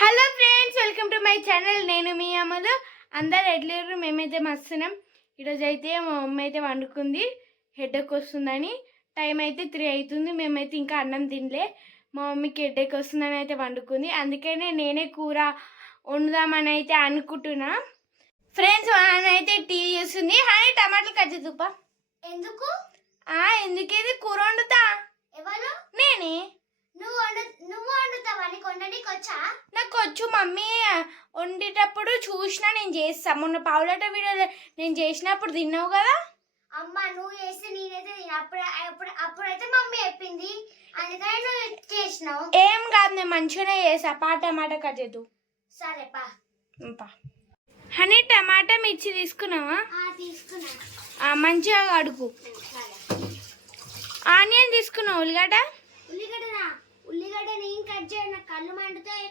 Hello friends welcome to my channel నేను మీ అమ్మలు అందరు ఎట్లేరు మేమైతే మస్తున్నాం. ఈరోజు అయితే మా మమ్మీ అయితే వండుకుంది హెడ్ఏక్ వస్తుందని. టైం అయితే త్రీ అవుతుంది. మేమైతే ఇంకా అన్నం తినలే. మా మమ్మీకి హెడ్ఏక్ వస్తుందని అయితే వండుకుంది. అందుకనే నేనే కూర వండుదామని అయితే అనుకుంటున్నా. ఫ్రెండ్స్ అయితే టీ చేస్తుంది. హాయ్ టమాటాలు కట్ చేద్దుపా. ఎందుకు? ఎందుకేది? కూర వండుతా? ఎవరు? నేనే. నువ్వు వండు నువ్వు వచ్చా? నాకు వచ్చు మమ్మీ. వండేటప్పుడు చూసినా నేను చేస్తా. మొన్న పావులట వీడియో నేను చేసినప్పుడు తిన్నావు కదా? అమ్మ నువ్వు చేస్తే నేనైతే తిన. అప్పుడు అప్పుడు అప్పుడైతే మమ్మీ చెప్పింది. అందుకని నువ్వు చేసినావు. ఏం కాదు నేను మంచిగానే చేసా పా టమాటా కట్ చేద్దు. సరే పా. పా. హనీ టమాటా మిర్చి తీసుకున్నావా? ఆ, తీసుకున్నా. ఆ, మంచిగా అడుగు సరే. ఆనియన్ తీసుకున్నావు ఉల్లిగడ్డ? ఉల్లిగడ్డనా? ఉల్లిగడ్డ నేను కట్ చేయను కళ్ళు మండుతాయి.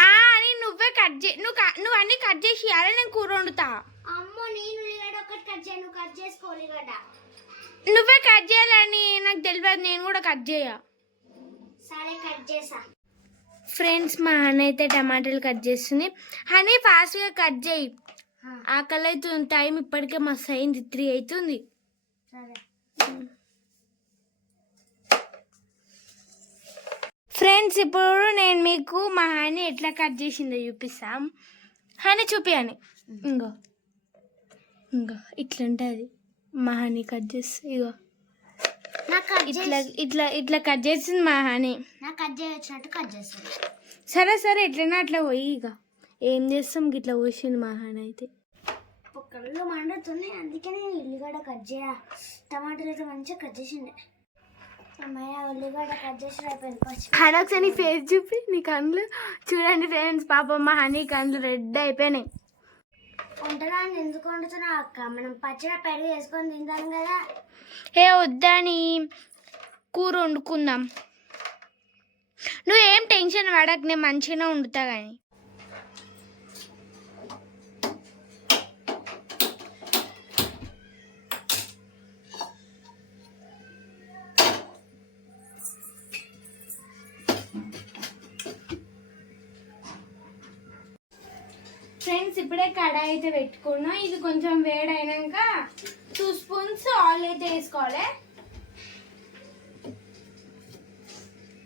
ఆ అని నువ్వే కట్ చే నువ్వు క- నువ్వు అన్ని కట్ చేసి ఇవ్వాలి నేను కూర వండుతా. అమ్మో నేను ఉల్లిగడ్డ ఒకటి కట్ చేయను నువ్వు కట్ చేసుకో ఉల్లిగడ్డ. నువ్వే కట్ చేయాలని నాకు తెలియదు నేను కూడా కట్ చేయ. సరే కట్ చేసా. ఫ్రెండ్స్ మా హనీ అయితే టమాటాలు కట్ చేస్తుంది. హనీ ఫాస్ట్గా కట్ చేయి. ఆ, ఆకలి అవుతుంది టైం ఇప్పటికే మస్తు అయింది త్రీ అవుతుంది. సరే. ఫ్రెండ్స్ ఇప్పుడు నేను మీకు మా హాని ఎట్లా కట్ చేసిందో చూపిస్తాం. హాని చూపియని ఇంగో. ఇంగో. ఇట్లా ఉంటుంది మా హాని కట్ చేస్తే ఇగో. ఇట్లా ఇట్లా ఇట్లా కట్ చేసింది మా హాని. నాకు కట్ చేయొచ్చినట్టు కట్ చేస్తాను సరే సరే ఎట్లైనా అట్లా పోయి ఇక ఏం చేస్తాం? ఇట్లా పోసింది మా హాని అయితే. కళ్ళు మండుతున్నాయి అందుకే నేను ఉల్లిగడ్డ కట్ చేయ టమాటాలు అయితే మంచిగా కట్ చేసిండే అమ్మయ్య ఉల్లిగడ్డ కట్ చేసి అయిపోయింది పచ్చి హాని ఒకసారి ఫేస్ చూపి నీ కళ్ళు చూడండి ఫ్రెండ్స్ పాపం మా హాని కళ్ళు రెడ్ అయిపోయినాయి. వంటదాన్ని ఎందుకు వండుతున్నావు అక్క? మనం పచ్చడి పెరుగు వేసుకొని తింటాం కదా. ఏ వద్దని కూర వండుకుందాం. నువ్వేం టెన్షన్ పడక నేను మంచిగానే వండుతా కానీ ఇప్పుడే కడాయి అయితే పెట్టుకున్నాం. ఇది కొంచెం వేడైనాక టూ స్పూన్స్ ఆయిల్ అయితే వేసుకోవాలి.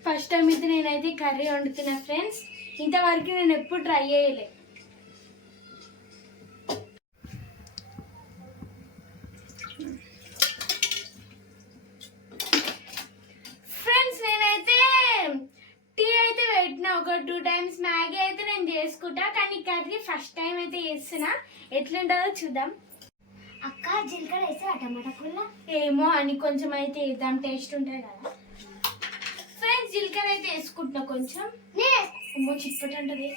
ఫస్ట్ టైం అయితే నేనైతే కర్రీ వండుతున్నా ఫ్రెండ్స్ ఇంతవరకు నేను ఎప్పుడు ట్రై చేయలే ఫ్రెండ్స్ నేనైతే టీ అయితే పెట్టిన ఒక టూ టైమ్స్ మ్యాగీ అయితే నేను చేసుకుంటా కానీ కర్రీ ఫస్ట్ టైం అయితే చేస్తున్నా. ఎట్లుంటుందో చూద్దాం. అక్క జీలకర్ర వేసా టమాటా కూర ఏమో అని కొంచెం అయితే వేద్దాం టేస్ట్ ఉంటుంది కదా. ఫ్రెండ్స్ జీలకర్ర అయితే వేసుకుంటున్నా కొంచెం. అమ్మో చిప్పటి ఉంటుంది.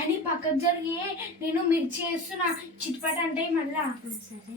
అని పక్కకు జరిగి నేను మిర్చి వేస్తున్నా. చిట్పట అంటే మళ్ళా. సరే.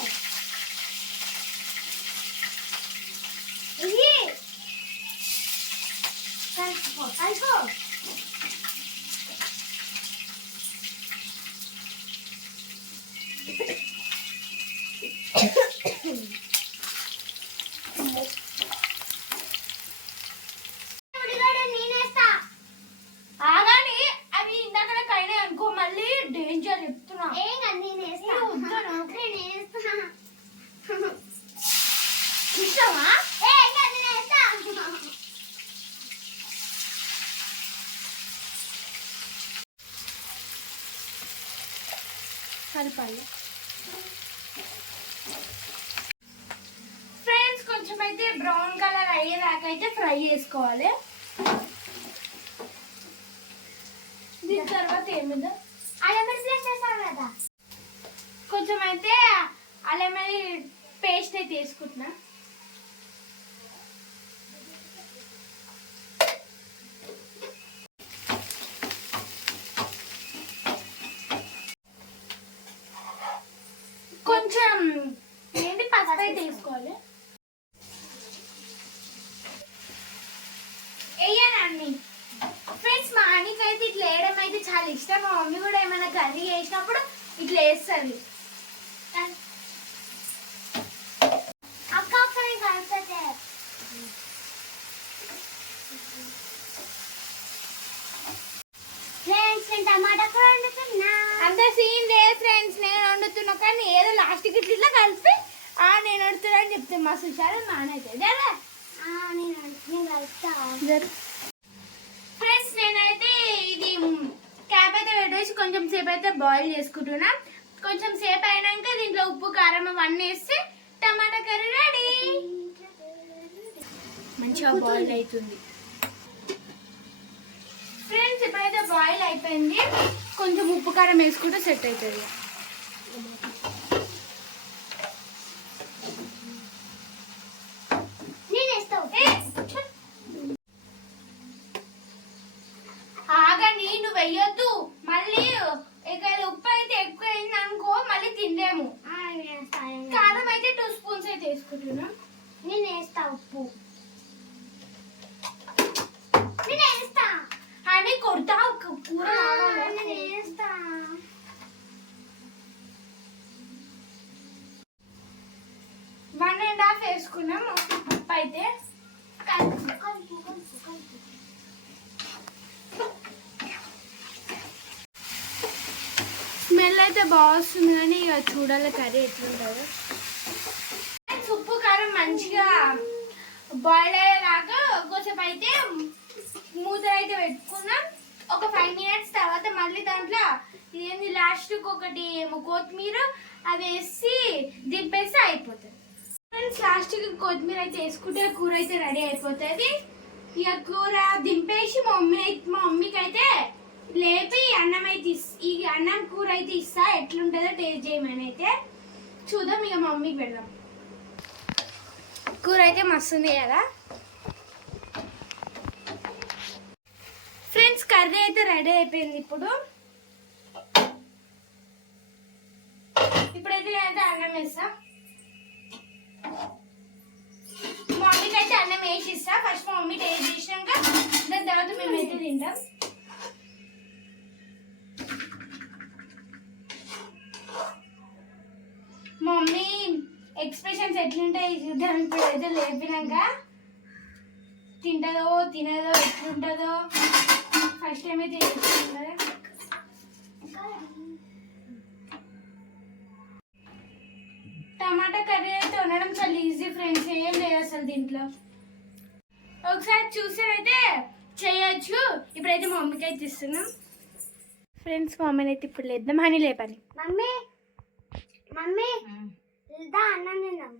ఇది కలిసిపో కలిసిపో ఉల్లిగడ్డ నేనేస్తా ఆగాని అవి ఇందాక కైనా అనుకో మళ్ళీ డేంజర్ చెప్తున్నా ఏం కాదు నేనేస్తా ఏ, వద్దు నాకు. నేనేస్తా ఇష్టమా ఏం కాదు నేనేస్తా కలపాలి ఫ్రెండ్స్ కొంచెం అయితే బ్రౌన్ కలర్ అయ్యేదాకా అయితే ఫ్రై చేసుకోవాలి. దీని తర్వాత ఏమిదో? కదా. కొంచెం అయితే అల్లం పేస్ట్ అయితే వేసుకుంటున్నా కొంచెం ఏంటి పసుపు అయితే వేసుకోవాలి వేయను అన్ని ఫ్రెండ్స్ మా అన్నికి అయితే ఇట్లా వేయడం అయితే చాలా ఇష్టం మా మమ్మీ కూడా ఏమైనా కర్రీ చేసినప్పుడు ఇట్లా వేస్తుంది అక్క అక్కని కలుపుతే ఫ్రెండ్స్ నేను టమాటా కూర వండుతున్నా అంత సీన్ లేదు ఫ్రెండ్స్ నేను వండుతున్నా కానీ ఏదో లాస్ట్కి ఇట్లా ఇట్లా కలిపి ఆ నేను వండుతున్నా అని చెప్తే మా సుషాలు మానైతే జరా నేను ఫ్రెండ్స్ నేనైతే ఇది క్యాప్ అయితే పెట్టేసి కొంచెం సేపు అయితే బాయిల్ చేసుకుంటున్నా. కొంచెం సేపు అయినాక దీంట్లో ఉప్పు కారం అవన్నీ వేస్తే టమాటా కర్రీ రెడీ. మంచిగా బాయిల్ అవుతుంది. ఫ్రెండ్స్ ఇప్పుడైతే బాయిల్ అయిపోయింది. కొంచెం ఉప్పు కారం వేసుకుంటే సెట్ అవుతుంది. ఆగండి నువ్వు వెయ్యొద్దు మళ్ళీ ఇక్కడ ఉప్పు అయితే ఎక్కువ అయింది అనుకో మళ్ళీ తినలేము. కారం అయితే టూ స్పూన్స్ అయితే వేసుకుంటున్నా. నేను వేస్తా ఉప్పు. నేను వేస్తా. అని కొడతా కూర వన్ అండ్ హాఫ్ వేసుకున్నాం. ఉప్పు అయితే. స్మెల్ అయితే బాగుంది కానీ ఇక చూడాలి కర్రీ ఎట్లుంటుందో. ఉప్పు కారం మంచిగా బాయిల్ అయ్యేలాగా కొంచెం అయితే మూతలు అయితే పెట్టుకున్నాం ఒక ఫైవ్ మినిట్స్ తర్వాత మళ్ళీ దాంట్లో ఏంది లాస్ట్కి ఒకటి ఏమో కొత్తిమీర అది వేసి దింపేసి అయిపోతుంది. ఫ్రెండ్స్ లాస్ట్కి కొత్తిమీర అయితే వేసుకుంటే కూర అయితే రెడీ అయిపోతుంది. ఇక కూర దింపేసి మా మమ్మీ మా మమ్మీకి అయితే లేపి అన్నం అయితే ఈ అన్నం కూర అయితే ఇస్తా. ఎట్లుంటుందో టేస్ట్ చేయమని అయితే చూద్దాం ఇక మా మమ్మీకి పెడదాం. కూర అయితే మస్తు ఉంది కదా ఫ్రెండ్స్ కర్రీ అయితే రెడీ అయిపోయింది ఇప్పుడు. ఇప్పుడైతే నేనైతే అన్నం వేస్తా. మా మమ్మీకి అయితే అన్నం వేసి ఇస్తా ఫస్ట్ మా మమ్మీ టేస్ట్ చేసినాక దాని తర్వాత మేమైతే తింటాం. మా మమ్మీ ఎక్స్ప్రెషన్స్ ఎట్లుంటాయి చూద్దాం. ఇప్పుడు అయితే లేపినాక తింటదో తినదో ఎట్లుంటుందో. ఫస్ట్ టైం అయితే చేస్తుంది కదా టమాటా కర్రీ అయితే వండడం చాలా ఈజీ ఫ్రెండ్స్ ఏం లేదు అసలు దీంట్లో. ఒకసారి చూసారైతే చేయొచ్చు. ఇప్పుడైతే మా మమ్మీకి అయితే ఇస్తున్నాం. ఫ్రెండ్స్ మా మమ్మీని అయితే ఇప్పుడు లేద్దాం. అని లేపని. మమ్మీ మమ్మీ అన్నం తిందాం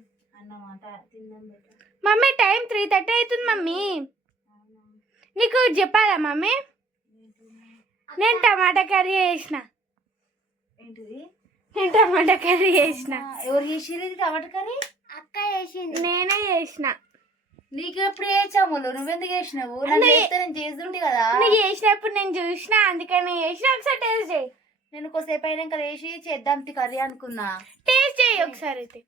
మమ్మీ టైం త్రీ థర్టీ అవుతుంది మమ్మీ. నీకు చెప్పాలా మమ్మీ? నేను టమాటా కర్రీ చేసిన. ఏంటిది? నేను టమాటా కర్రీ చేసిన. ఎవరు చేసిరు ఇది టమాటా కర్రీ? అక్క వేసింది నేనే చేసిన. నీకు ఎప్పుడు చేసాము నువ్వెందుకు చేసినావు? అంటే- నేను చేస్తుంటే కదా? నీకు చేసినప్పుడు నేను చూసిన అందుకని చేసిన. ఒకసారి టేస్ట్ చేయి. నేను కొద్దిసేపు అయినాక లేచి చేద్దాం తి కర్రీ అనుకున్నా. టేస్ట్ చేయి ఒకసారి అయితే.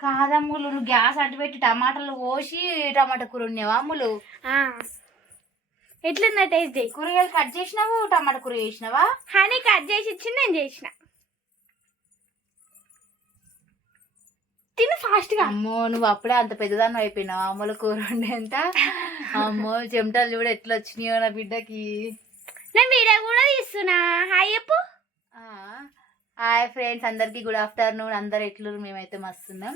కాదమ్ములు నువ్వు గ్యాస్ అడ్డు పెట్టి టమాటాలు కోసి టమాటా కూర ఉండేవా అమ్ములు? ఆ. ఎట్లుందా టేస్ట్? చేయి కూరగాయలు కట్ చేసినావు టమాటా కూర చేసినావా? హనీ కట్ చేసి ఇచ్చి నేను చేసిన. తిను ఫాస్ట్గా అమ్మో నువ్వు అప్పుడే అంత పెద్దదాన్ని అయిపోయినావు? అమ్మల కూర ఉండేంత అమ్మో చెమటలు కూడా ఎట్లా వచ్చినాయో నా బిడ్డకి. నేను వీడియో కూడా తీస్తున్నా. హాయ్ చెప్పు. హాయ్ ఫ్రెండ్స్ అందరికి గుడ్ ఆఫ్టర్నూన్. అందరు ఎట్లు మేమైతే మస్తున్నాం.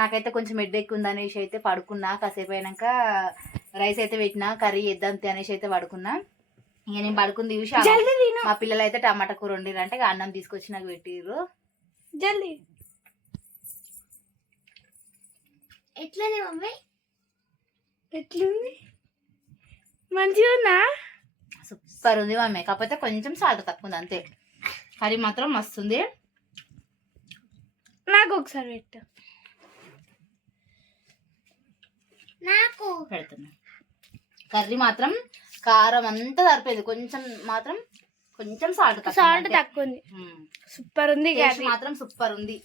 నాకైతే కొంచెం హెడ్ ఉంది అనేసి అయితే పడుకున్నా. కాసేపు అయినాక రైస్ అయితే పెట్టినా కర్రీ చేద్దాం తి అనేసి అయితే పడుకున్నా. ఇక నేను పడుకుంది చూసి మా పిల్లలు అయితే టమాటా కూర వండిరు అంటే అన్నం తీసుకొచ్చి నాకు పెట్టిర్రు. జల్దీ. ఎట్లనే మమ్మీ? ఎట్లుంది? మంచిగా ఉందా? సూపర్ ఉంది మమ్మీ. కాకపోతే కొంచెం సాల్ట్ తక్కువ ఉంది అంతే. కర్రీ మాత్రం మస్తుంది నాకు ఒకసారి పెట్టు. నాకు. పెడుతున్నా. కర్రీ మాత్రం కారం అంతా సరిపోయింది. కొంచెం మాత్రం కొంచెం సాల్ట్ సాల్ట్ తక్కువ ఉంది సూపర్ ఉంది మాత్రం సూపర్ ఉంది.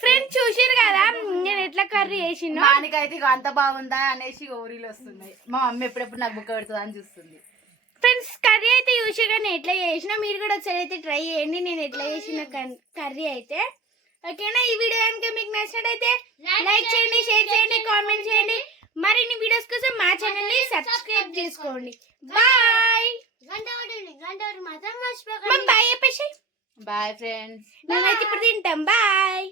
ఫ్రెండ్స్ చూసిరు కదా నేను ఎట్లా కర్రీ చేసినో మానికైతే ఇక అంత బాగుందా అనేసి ఓరీలు వస్తున్నాయి. మా మమ్మీ ఎప్పుడెప్పుడు నాకు బుక్క పెడుతుందా అని చూస్తుంది. ఫ్రెండ్స్ కర్రీ అయితే చూసిగా నేను ఎట్లా చేసిన మీరు కూడా ఒకసారి అయితే ట్రై చేయండి. నేను ఎట్లా చేసిన కర్రీ అయితే. ఓకేనా ఈ వీడియో కనుక మీకు నచ్చినట్టయితే లైక్ చేయండి షేర్ చేయండి కామెంట్ చేయండి. మరిన్ని వీడియోస్ కోసం మా ఛానల్ని సబ్స్క్రైబ్ చేసుకోండి. బాయ్ గంట ఒకటి గంట ఒకటి మాత్రం మర్చిపోకండి. బాయ్ చెప్పేసి బాయ్ ఫ్రెండ్స్ మేమైతే ఇప్పుడు తింటాం. బాయ్